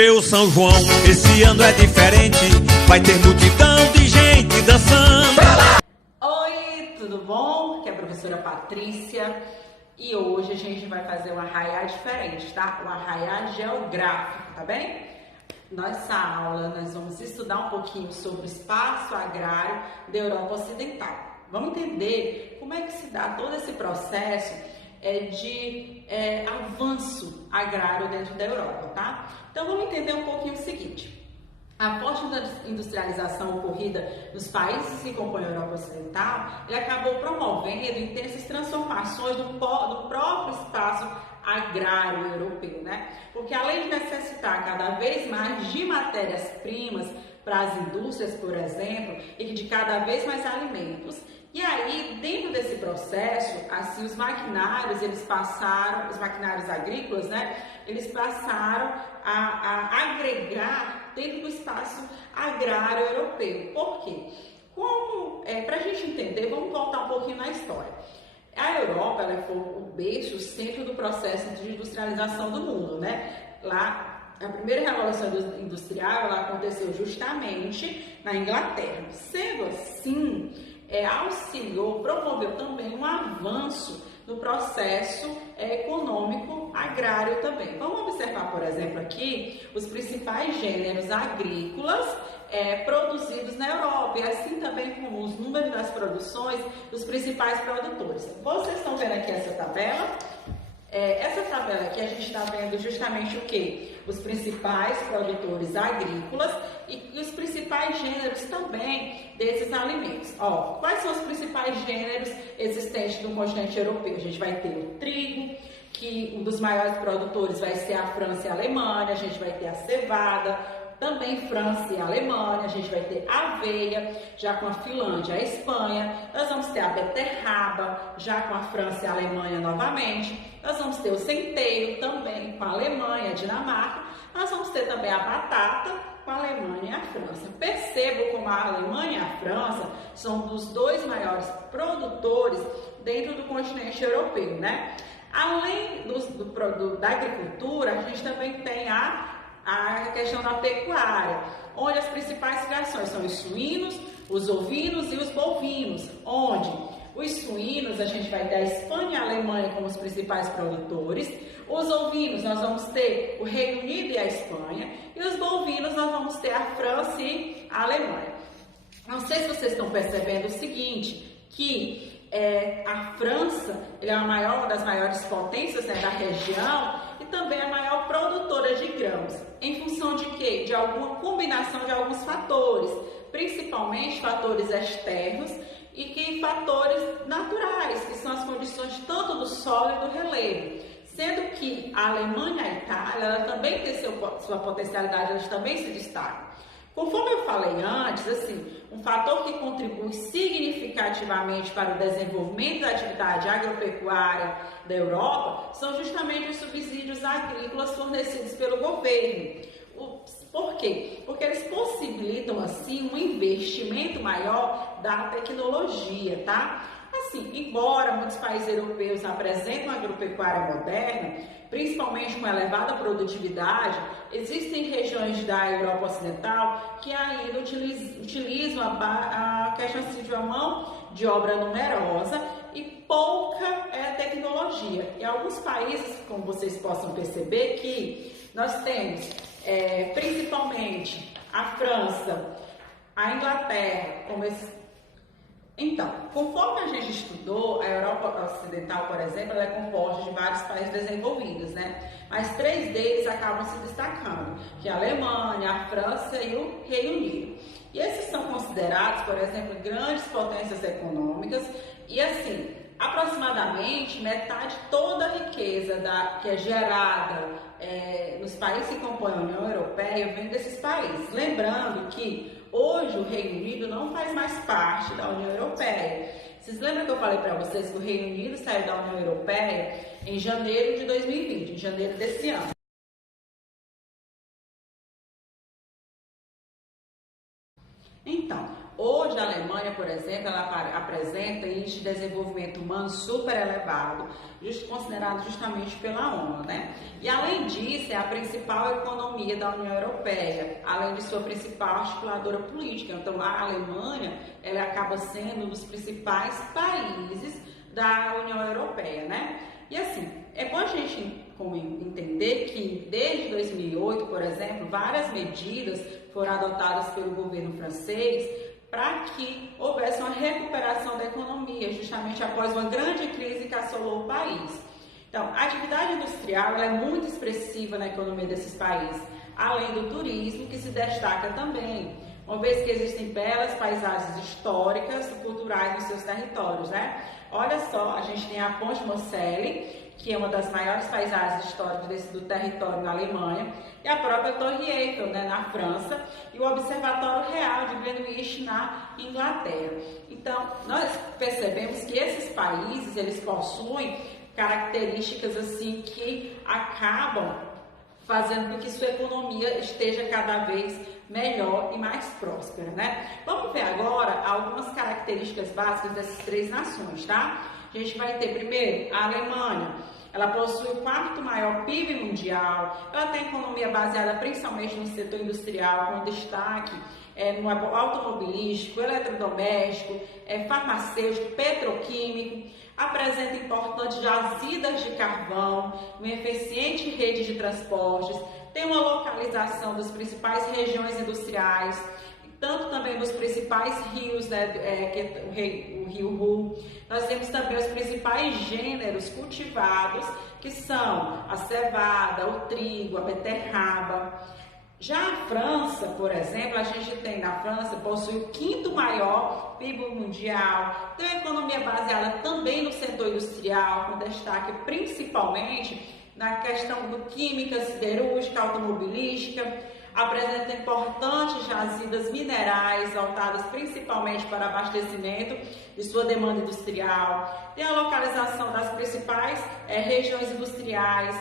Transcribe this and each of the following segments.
Meu São João, esse ano é diferente, vai ter multidão de gente dançando. Oi, tudo bom? Aqui é a professora Patrícia e hoje a gente vai fazer um arraiá diferente, tá? Um arraiá geográfico, tá bem? Nessa aula nós vamos estudar um pouquinho sobre o espaço agrário da Europa Ocidental. Vamos entender como é que se dá todo esse processo de avanço agrário dentro da Europa, tá? Então vamos entender um pouquinho o seguinte. A forte industrialização ocorrida nos países que compõem a Europa Ocidental, ele acabou promovendo intensas transformações do próprio espaço agrário europeu, né? Porque além de necessitar cada vez mais de matérias-primas para as indústrias, por exemplo, e de cada vez mais alimentos, e aí, dentro desse processo, assim, os maquinários agrícolas, né, eles passaram a agregar dentro do espaço agrário europeu. Por quê? Para a gente entender, vamos voltar um pouquinho na história. A Europa, ela foi o berço, o centro do processo de industrialização do mundo, né? Lá, a primeira revolução industrial, ela aconteceu justamente na Inglaterra. Sendo assim, auxiliou, promoveu também um avanço no processo econômico agrário também. Vamos observar, por exemplo, aqui os principais gêneros agrícolas produzidos na Europa e assim também como os números das produções dos principais produtores. Vocês estão vendo aqui essa tabela? Essa tabela aqui a gente está vendo justamente o que? Os principais produtores agrícolas e os principais gêneros também desses alimentos. Ó, quais são os principais gêneros existentes no continente europeu? A gente vai ter o trigo, que um dos maiores produtores vai ser a França e a Alemanha, a gente vai ter a cevada, também França e Alemanha, a gente vai ter a aveia, já com a Finlândia e a Espanha, nós vamos ter a beterraba, já com a França e a Alemanha novamente, nós vamos ter o centeio também com a Alemanha e a Dinamarca, nós vamos ter também a batata com a Alemanha e a França. Percebo como a Alemanha e a França são dos dois maiores produtores dentro do continente europeu, né? Além da agricultura, a gente também tem a questão da pecuária, onde as principais criações são os suínos, os ovinos e os bovinos, onde os suínos a gente vai ter a Espanha e a Alemanha como os principais produtores, os ovinos nós vamos ter o Reino Unido e a Espanha, e os bovinos nós vamos ter a França e a Alemanha. Não sei se vocês estão percebendo o seguinte, que a França é uma das maiores potências, né, da região e também a maior produtora de grãos. Em função de quê? De alguma combinação de alguns fatores, principalmente fatores externos e fatores naturais, que são as condições tanto do solo e do relevo. Sendo que a Alemanha e a Itália, ela também tem sua potencialidade, elas também se destacam. Conforme eu falei antes, assim, um fator que contribui significativamente para o desenvolvimento da atividade agropecuária da Europa são justamente os subsídios agrícolas fornecidos pelo governo. Por quê? Porque eles possibilitam, assim, um investimento maior da tecnologia, tá? Assim, embora muitos países europeus apresentem uma agropecuária moderna, principalmente com elevada produtividade, existem regiões da Europa Ocidental que ainda utilizam a questão de uma mão de obra numerosa e pouca tecnologia. Em alguns países, como vocês possam perceber, que nós temos principalmente a França, a Inglaterra, como esses. Então, conforme a gente estudou, a Europa Ocidental, por exemplo, ela é composta de vários países desenvolvidos, né? Mas 3 deles acabam se destacando, que é a Alemanha, a França e o Reino Unido. E esses são considerados, por exemplo, grandes potências econômicas e, assim, aproximadamente metade de toda a riqueza que é gerada nos países que compõem a União Europeia vem desses países. Lembrando que hoje o Reino Unido não faz mais parte da União Europeia. Vocês lembram que eu falei para vocês que o Reino Unido saiu da União Europeia em janeiro de 2020, em janeiro desse ano? Então, hoje a Alemanha, por exemplo, ela apresenta índice de desenvolvimento humano super elevado, considerado justamente pela ONU, né? E além disso, é a principal economia da União Europeia, além de sua principal articuladora política. Então, a Alemanha, ela acaba sendo um dos principais países da União Europeia, né? E assim, é bom a gente entender que desde 2008, por exemplo, várias medidas foram adotadas pelo governo francês para que houvesse uma recuperação da economia, justamente após uma grande crise que assolou o país. Então, a atividade industrial ela é muito expressiva na economia desses países, além do turismo, que se destaca também, uma vez que existem belas paisagens históricas e culturais nos seus territórios, né? Olha só, a gente tem a Ponte Morcelle, que é uma das maiores paisagens históricas do território na Alemanha, e a própria Torre Eiffel, né, na França, e o Observatório Real de Greenwich, na Inglaterra. Então, nós percebemos que esses países, eles possuem características assim que acabam fazendo com que sua economia esteja cada vez melhor e mais próspera, né? Vamos ver agora algumas características básicas dessas três nações, tá? A gente vai ter primeiro a Alemanha. Ela possui o quarto maior PIB mundial, ela tem economia baseada principalmente no setor industrial, com destaque no automobilístico, eletrodoméstico, farmacêutico, petroquímico, apresenta importantes jazidas de carvão, uma eficiente rede de transportes, tem uma localização das principais regiões industriais, tanto também dos principais rios, né, o Rio Ruhr. Nós temos também os principais gêneros cultivados, que são a cevada, o trigo, a beterraba. Já a França, por exemplo, a gente tem na França, possui o quinto maior PIB mundial, tem uma economia baseada também no setor industrial, com destaque principalmente na questão do química, siderúrgica, automobilística, apresenta importantes jazidas minerais voltadas principalmente para abastecimento de sua demanda industrial, tem a localização das principais regiões industriais.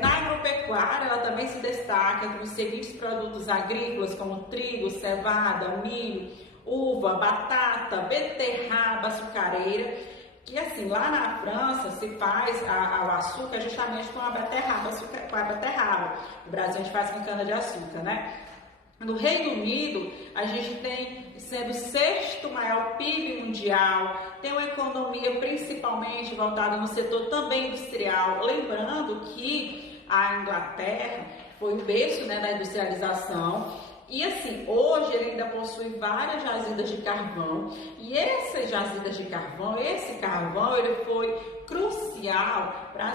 Na agropecuária, ela também se destaca com os seguintes produtos agrícolas, como trigo, cevada, milho, uva, batata, beterraba, açucareira, que assim, lá na França se faz o açúcar justamente com a beterraba, no Brasil a gente faz com cana de açúcar, né? No Reino Unido, a gente tem sendo o sexto maior PIB mundial, tem uma economia principalmente voltada no setor também industrial. Lembrando que a Inglaterra foi o berço, né, da industrialização. E assim, hoje ele ainda possui várias jazidas de carvão, e essas jazidas de carvão, esse carvão, ele foi crucial para a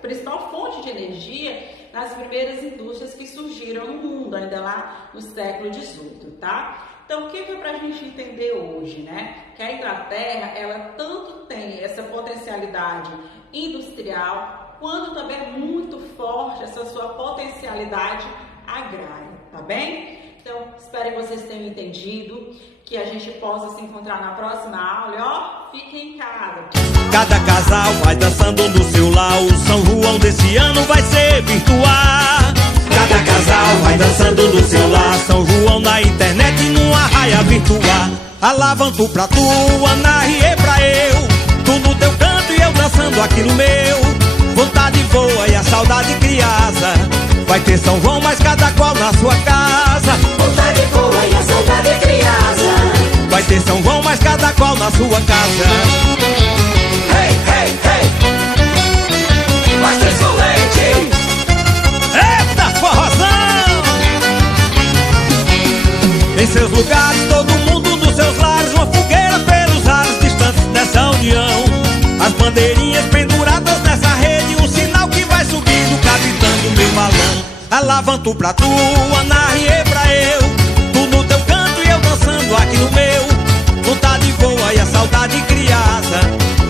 principal fonte de energia nas primeiras indústrias que surgiram no mundo, ainda lá no século XVIII, tá? Então, o que é para a gente entender hoje, né? Que a Inglaterra, ela tanto tem essa potencialidade industrial, quanto também é muito forte essa sua potencialidade agrária, tá bem? Então, espero que vocês tenham entendido, que a gente possa se encontrar na próxima aula, e ó, fiquem em casa. Cada casal vai dançando no seu lar, o São João desse ano vai ser virtual. Cada casal vai dançando no seu lar, São João na internet numa raia virtual. Alavanto pra tu, Ana Rie pra eu, tu no teu canto e eu dançando aqui no meu. Vontade voa e a saudade criança, vai ter São João, mas cada qual na sua casa. Vontade voa e a saudade criança, vai ter São João, mas cada qual na sua casa. Hey, hey, hey, pastéis com leite. Eita forrozão! Em seus lugares, todo mundo nos seus lares, uma fogueira pelos ares distantes dessa união. As bandeirinhas penduradas nessa rede, um sinal que vai subindo, capitando meu balão. Alavanto pra tu, Ana Rie pra eu, tu no teu canto e eu dançando aqui no meu. Vontade voa e a saudade criança,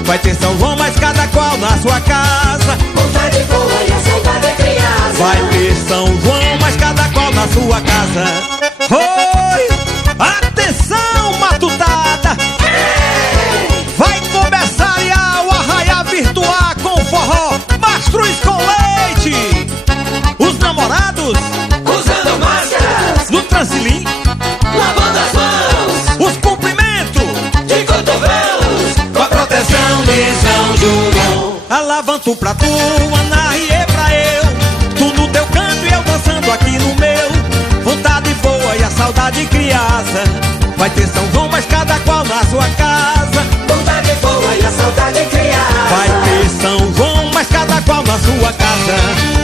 vai ter São João, mas cada qual na sua casa. Vontade voa e a saudade criança, vai ter São João, mas cada qual na sua casa. Oi! Atenção, matutada! Vai começar o arraiá virtual com forró Mastruz com leite. Os namorados usando mais. Vai ter São João, mas cada qual na sua casa. Vontade boa e a saudade criança. Vai ter São João, mas cada qual na sua casa.